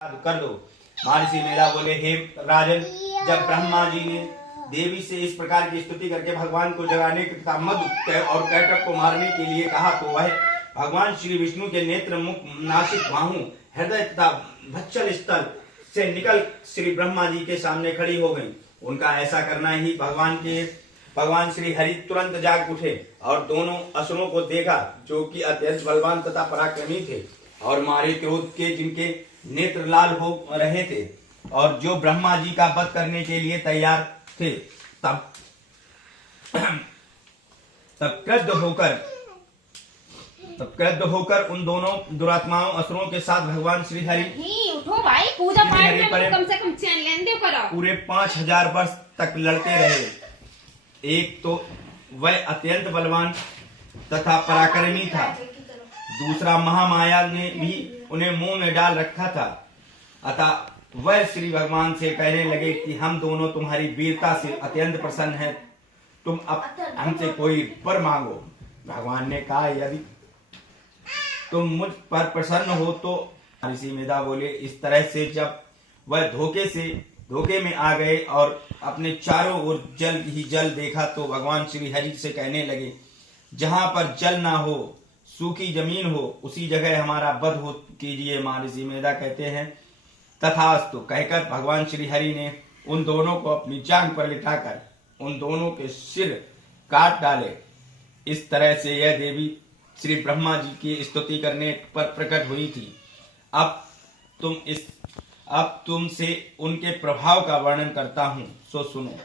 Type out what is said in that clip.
कर दो। महर्षि मेधा बोले, हे राजन, जब ब्रह्मा जी ने देवी से इस प्रकार की स्तुति करके भगवान को जगाने तथा मधु और कैटक को मारने के लिए कहा तो वह भगवान श्री विष्णु के नेत्र, मुख, नासिक, बाहु, हृदय तथा भच्चल स्थल से निकल श्री ब्रह्मा जी के सामने खड़ी हो गई। उनका ऐसा करना ही भगवान श्री हरि तुरंत जाग उठे और दोनों असुरों को देखा, जो कि अत्यंत बलवान तथा पराक्रमी थे और मारे क्रोध के जिनके नेत्र लाल हो रहे थे और जो ब्रह्मा जी का वध करने के लिए तैयार थे। तब क्रुद्ध होकर उन दोनों दुरात्माओं असुरों के साथ भगवान श्री हरि उठो भाई, पूजा पाठ में कम से कम लेन देव करो। पूरे 5000 वर्ष तक लड़ते रहे। एक तो वह अत्यंत बलवान तथा पराक्रमी था, दूसरा महामाया ने भी उन्हें मुंह में डाल रखा था। अतः वह श्री भगवान से कहने लगे कि हम दोनों तुम्हारी वीरता से अत्यंत प्रसन्न हैं, तुम अब हमसे कोई वर मांगो। भगवान ने कहा, यदि तुम मुझ पर प्रसन्न हो तो। महर्षि मेधा बोले, इस तरह से जब वह धोखे में आ गए और अपने चारों ओर जल ही जल देखा तो भगवान श्री हरि से कहने लगे, जहां पर जल ना हो, सूखी जमीन हो, उसी जगह हमारा वध हो कीजिए। महर्षि मेधा कहते हैं, तथास्तु कहकर भगवान श्री हरि ने उन दोनों को अपनी जांघ पर लिटाकर उन दोनों के सिर काट डाले। इस तरह से यह देवी श्री ब्रह्मा जी की स्तुति करने पर प्रकट हुई थी। अब तुमसे उनके प्रभाव का वर्णन करता हूँ, सो सुनो।